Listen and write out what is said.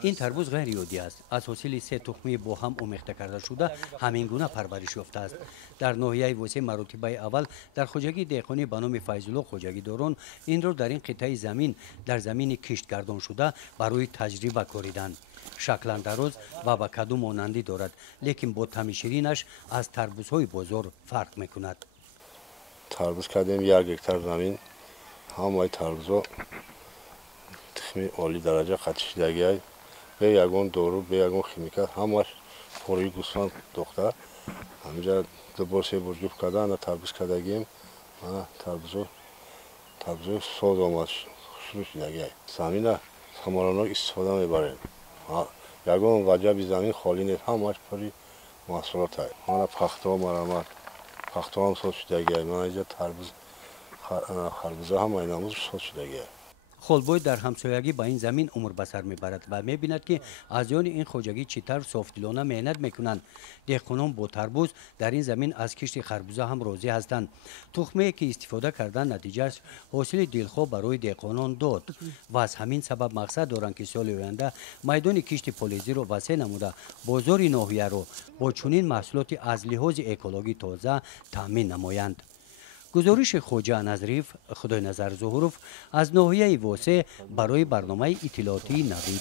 این تربوز غیر یودی است. از حاصل 3 تخمی با هم آمیخته کرده شده همین گونه پرورش یافته است. در ناحیه وسه مراتبه اول در خوجگی دهقانی به نام فیض‌الله خوجگی داران این را در این قطعه زمین در زمین کشت گردان شده برای تجربه کردند. شکل اندراز و با کدو مانندی دارد، لیکن با طعم شیرینش از تربوزهای بازار فرق میکند. تربوز کردیم 1 هکتار زمین، همه تربوزها تخمی عالی درجه قطعیدگی است. به یگان دارو، به یگان خیمیکات، همش پروی گوسفند دختر. همینجا 2 بار 3 بار جفت کردن تربوز کردگیم. تربوز ساز آمد شروع شدگی است. زمین همارانو استفاده میبریم. یگان وجب زمین خالی نیست، همش پروی محصولات است. من پختا مرمت، پختا هم ساز شدگی است. من اینجا تربوز خربوزه هم ایناموز ساز شدگی است. خلبوی در همسایگی با این زمین عمر بسر میبرد و میبیند که از یان این خوجگی چطور صافدلانه محنت میکنند. دهقانان با تربوز در این زمین از کشت خربوزه هم راضی هستند. تخمی که استفاده کردن نتیجهش حاصل دلخواه برای دهقانان داد و از همین سبب مقصد دارند که سال آینده میدان کشت پالیزی را وسیع نموده بازار ناحیه را با چنین محصولات از لحاظ اکولوژی تازه تامین نمایند. گزارش خواجه نظریف خدای نظر ظهورов از ناحیه واسه برای برنامه اطلاعاتی نوید.